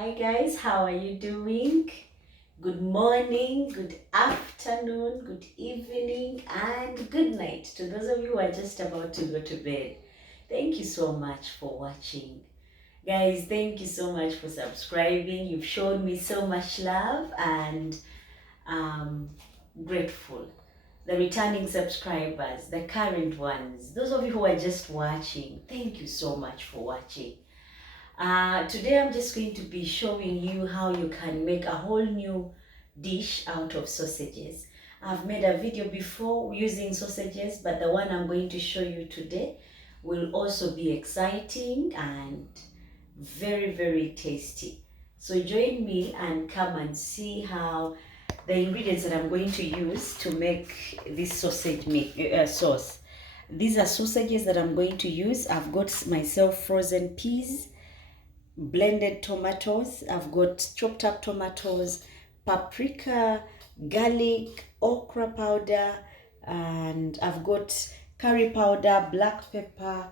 Hi guys, how are you doing? Good morning, good afternoon, good evening, and good night to those of you who are just about to go to bed. Thank you so much for watching. Guys, thank you so much for subscribing. You've shown me so much love and I'm grateful. The returning subscribers, the current ones, those of you who are just watching, thank you so much for watching. Today I'm just going to be showing you how you can make a whole new dish out of sausages. I've made a video before using sausages, but the one I'm going to show you today will also be exciting and very tasty. So join me and come and see how the ingredients that I'm going to use to make this sausage sauce. These are sausages that I'm going to use. I've got myself frozen peas, blended tomatoes, I've got chopped up tomatoes, paprika, garlic, okra powder, and I've got curry powder, black pepper,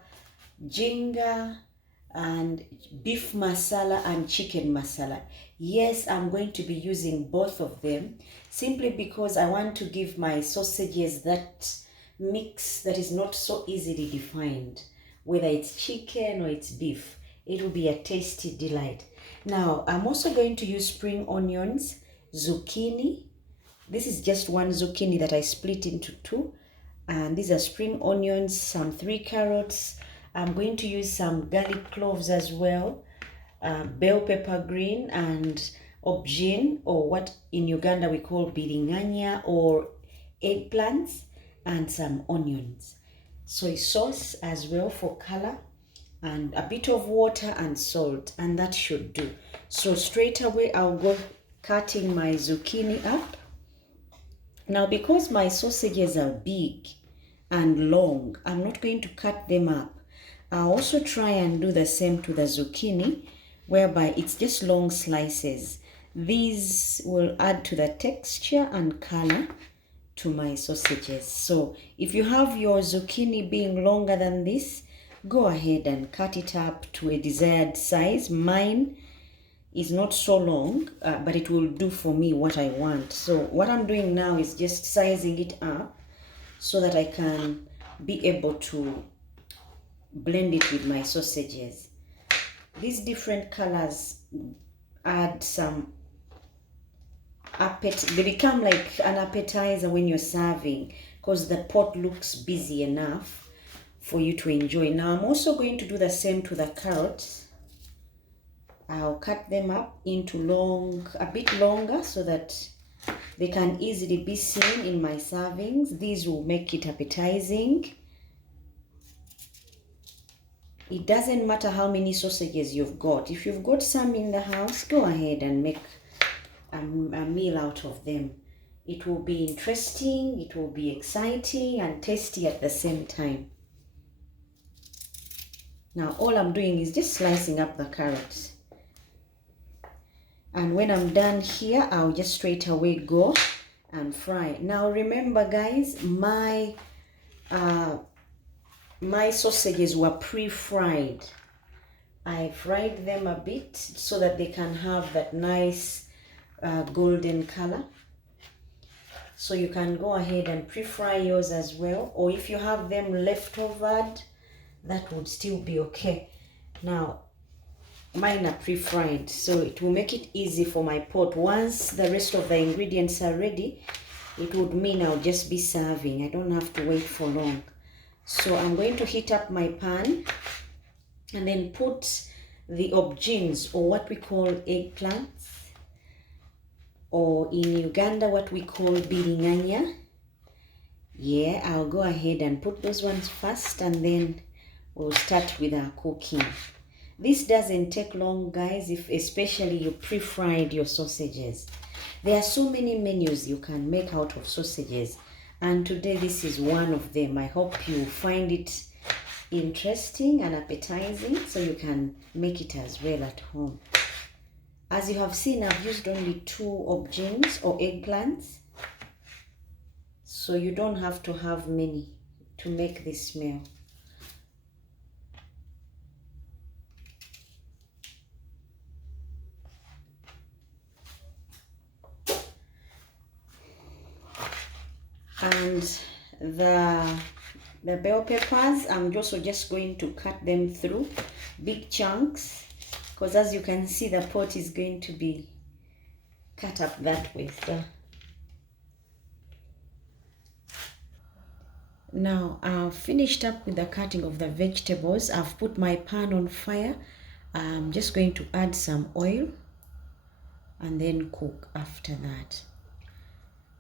ginger, and beef masala and chicken masala. Yes, I'm going to be using both of them simply because I want to give my sausages that mix that is not so easily defined, whether it's chicken or it's beef. It will be a tasty delight. Now, I'm also going to use spring onions, zucchini. This is just one zucchini that I split into two. And these are spring onions, some 3 carrots. I'm going to use some garlic cloves as well, bell pepper green, and aubergine, or what in Uganda we call biringanya, or eggplants, and some onions. Soy sauce as well for color, and a bit of water and salt, and that should do. So straight away I'll go cutting my zucchini up. Now, because my sausages are big and long, I'm not going to cut them up. I'll also try and do the same to the zucchini, whereby it's just long slices. These will add to the texture and color to my sausages. So if you have your zucchini being longer than this, go ahead and cut it up to a desired size. Mine is not so long, but it will do for me what I want. So what I'm doing now is just sizing it up so that I can be able to blend it with my sausages. These different colors add some they become like an appetizer when you're serving, because the pot looks busy enough for you to enjoy. Now I'm also going to do the same to the carrots. I'll cut them up into a bit longer so that they can easily be seen in my servings. These will make it appetizing. It doesn't matter how many sausages you've got. If you've got some in the house, go ahead and make a meal out of them. It will be interesting, it will be exciting and tasty at the same time. Now all I'm doing is just slicing up the carrots. And when I'm done here, I'll just straight away go and fry. Now remember guys, my sausages were pre-fried. I fried them a bit so that they can have that nice golden color. So you can go ahead and pre-fry yours as well, or if you have them leftovered, that would still be okay. Now mine are pre-fried, so it will make it easy for my pot. Once the rest of the ingredients are ready, it would mean I'll just be serving. I don't have to wait for long. So I'm going to heat up my pan and then put the aubergines, or what we call eggplants, or in Uganda what we call biringanya. Yeah, I'll go ahead and put those ones first, and then we'll start with our cooking. This doesn't take long guys, if especially you pre-fried your sausages. There are so many menus you can make out of sausages, and today this is one of them. I hope you find it interesting and appetizing, so you can make it as well at home. As you have seen, I've used only 2 aubergines or eggplants, so you don't have to have many to make this meal. And the bell peppers, I'm also just going to cut them through big chunks, because as you can see, the pot is going to be cut up that way. So now I've finished up with the cutting of the vegetables. I've put my pan on fire. I'm just going to add some oil and then cook after that.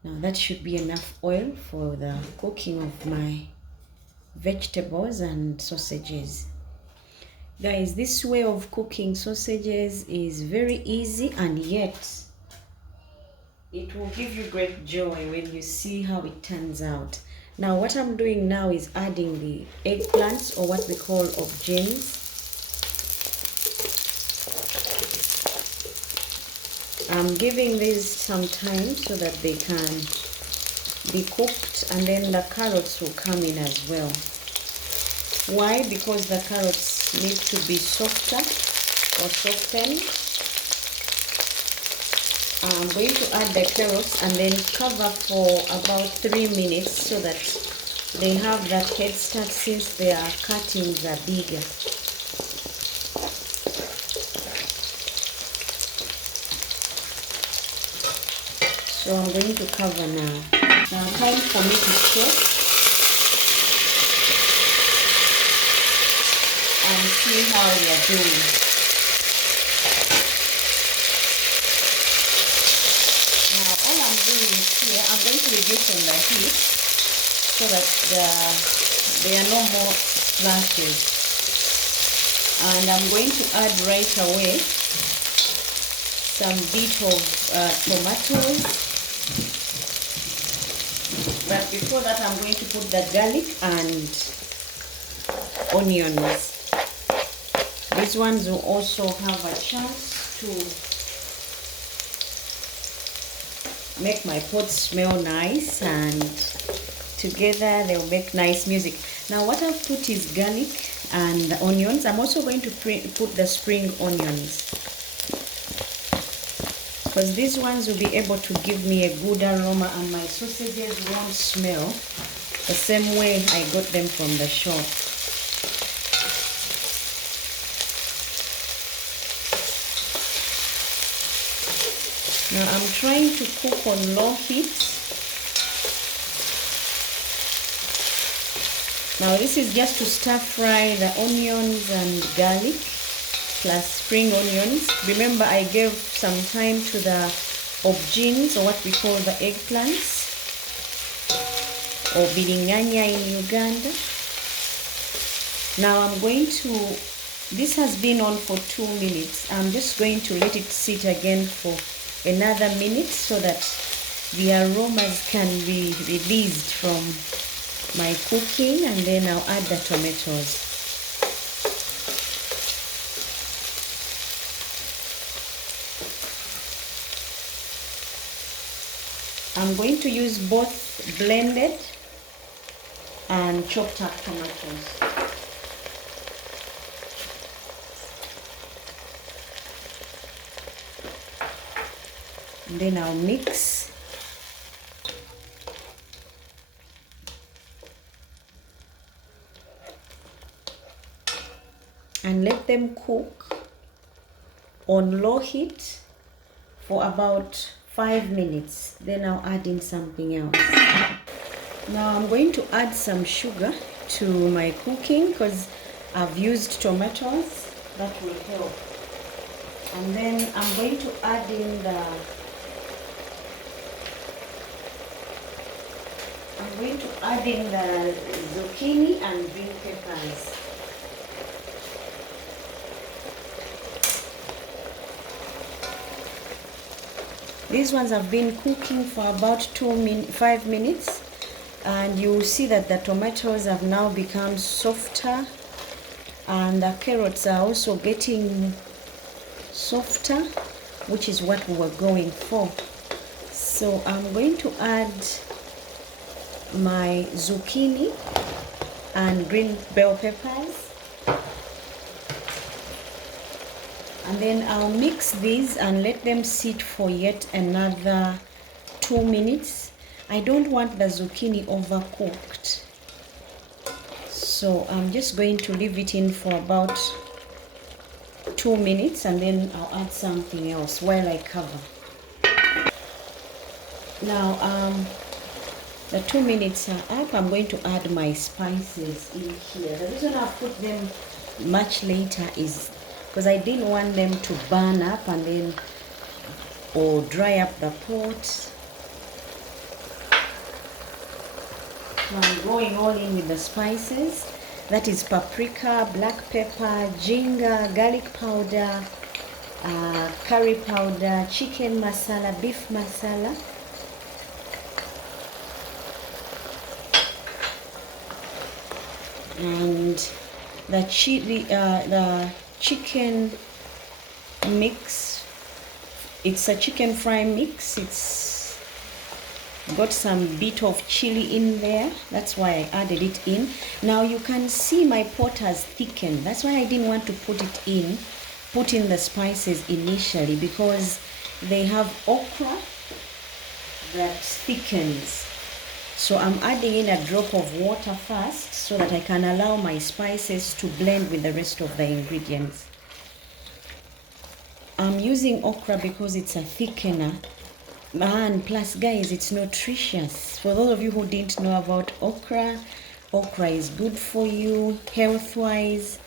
Now that should be enough oil for the cooking of my vegetables and sausages. Guys, this way of cooking sausages is very easy, and yet it will give you great joy when you see how it turns out. Now what I'm doing now is adding the eggplants, or what we call aubergines. I'm giving these some time so that they can be cooked, and then the carrots will come in as well. Why? Because the carrots need to be softer or softened. I'm going to add the carrots and then cover for about 3 minutes so that they have that head start, since their cuttings are bigger. So I'm going to cover now. Now time for me to check and see how we are doing. Now all I'm doing is here, I'm going to reduce on the heat so that there are no more splashes. And I'm going to add right away some bit of tomatoes. But before that, I'm going to put the garlic and onions. These ones will also have a chance to make my pot smell nice, and together they'll make nice music. Now what I've put is garlic and the onions. I'm also going to put the spring onions, because these ones will be able to give me a good aroma, and my sausages won't smell the same way I got them from the shop. Now I'm trying to cook on low heat. Now this is just to stir fry the onions and garlic plus spring onions. Remember, I gave some time to the aubergines, or what we call the eggplants, or biringanya in Uganda. Now I'm going to, this has been on for 2 minutes. I'm just going to let it sit again for another minute so that the aromas can be released from my cooking, and then I'll add the tomatoes. I'm going to use both blended and chopped up tomatoes. And then I'll mix. And let them cook on low heat for about 5 minutes. Then I'll add in something else. Now I'm going to add some sugar to my cooking, because I've used tomatoes. That will help. And then I'm going to add in the zucchini and green peppers. These ones have been cooking for about 5 minutes, and you will see that the tomatoes have now become softer, and the carrots are also getting softer, which is what we were going for. So I'm going to add my zucchini and green bell peppers, and then I'll mix these and let them sit for yet another 2 minutes. I don't want the zucchini overcooked. So I'm just going to leave it in for about 2 minutes, and then I'll add something else while I cover. Now the 2 minutes are up. I'm going to add my spices in here. The reason I put them much later is because I didn't want them to burn up and then or dry up the pot. So I'm going all in with the spices. That is paprika, black pepper, ginger, garlic powder, curry powder, chicken masala, beef masala. And the chicken mix. It's a chicken fry mix. It's got some bit of chili in there. That's why I added it in. Now you can see my pot has thickened. That's why I didn't want to put in the spices initially, because they have okra that thickens. So I'm adding in a drop of water first so that I can allow my spices to blend with the rest of the ingredients. I'm using okra because it's a thickener, and plus guys, it's nutritious. For those of you who didn't know about okra, okra is good for you health wise,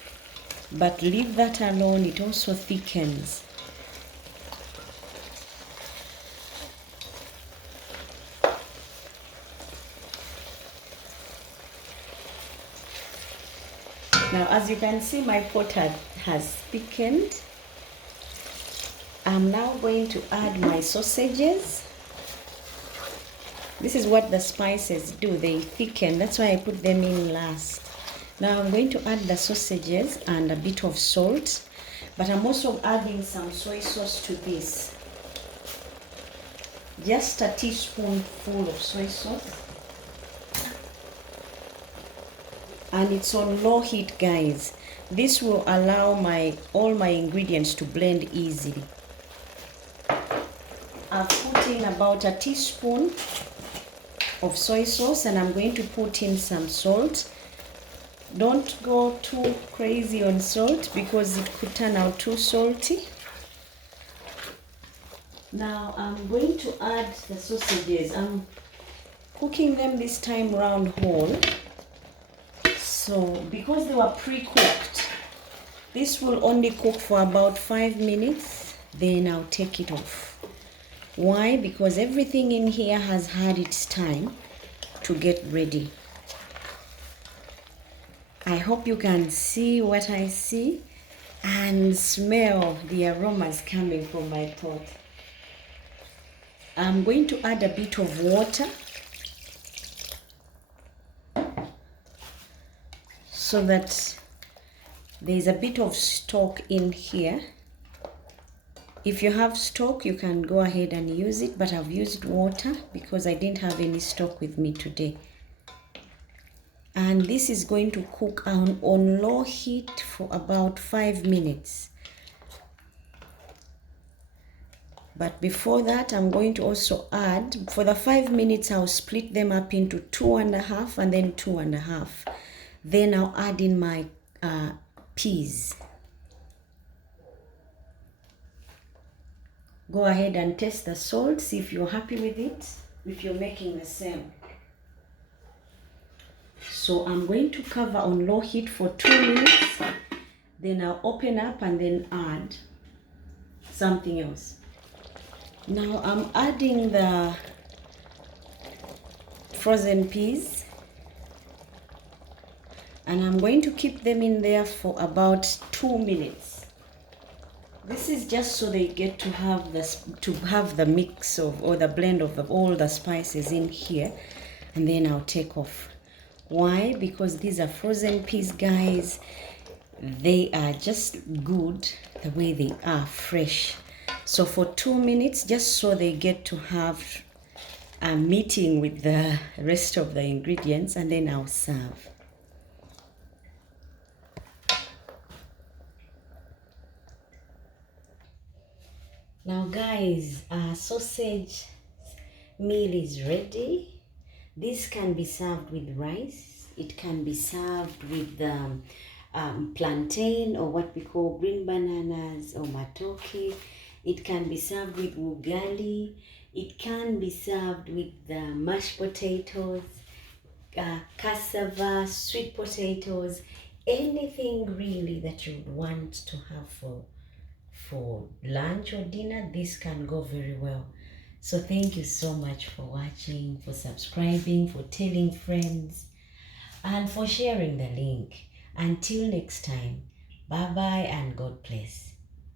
but leave that alone, it also thickens. Now as you can see, my pot has thickened. I'm now going to add my sausages. This is what the spices do, they thicken. That's why I put them in last. Now I'm going to add the sausages and a bit of salt, but I'm also adding some soy sauce to this. Just a teaspoonful of soy sauce. And it's on low heat, guys. This will allow all my ingredients to blend easily. I've put in about a teaspoon of soy sauce, and I'm going to put in some salt. Don't go too crazy on salt because it could turn out too salty. Now I'm going to add the sausages. I'm cooking them this time round whole. So because they were pre-cooked, this will only cook for about 5 minutes, then I'll take it off. Why? Because everything in here has had its time to get ready. I hope you can see what I see and smell the aromas coming from my pot. I'm going to add a bit of water so that there's a bit of stock in here. If you have stock, you can go ahead and use it, but I've used water because I didn't have any stock with me today. And this is going to cook on low heat for about 5 minutes. But before that, I'm going to also add, for the 5 minutes, I'll split them up into 2.5 and then 2.5. Then I'll add in my peas. Go ahead and taste the salt, see if you're happy with it, if you're making the same. So I'm going to cover on low heat for 2 minutes. Then I'll open up and then add something else. Now I'm adding the frozen peas, and I'm going to keep them in there for about 2 minutes. This is just so they get to have the mix of, or the blend of all the spices in here, and then I'll take off. Why? Because these are frozen peas, guys. They are just good the way they are, fresh. So for 2 minutes, just so they get to have a meeting with the rest of the ingredients, and then I'll serve. Now guys, sausage meal is ready. This can be served with rice. It can be served with plantain, or what we call green bananas, or matoke. It can be served with ugali. It can be served with mashed potatoes, cassava, sweet potatoes, anything really that you would want to have for lunch or dinner. This can go very well. So thank you so much for watching, for subscribing, for telling friends, and for sharing the link. Until next time, bye bye and God bless.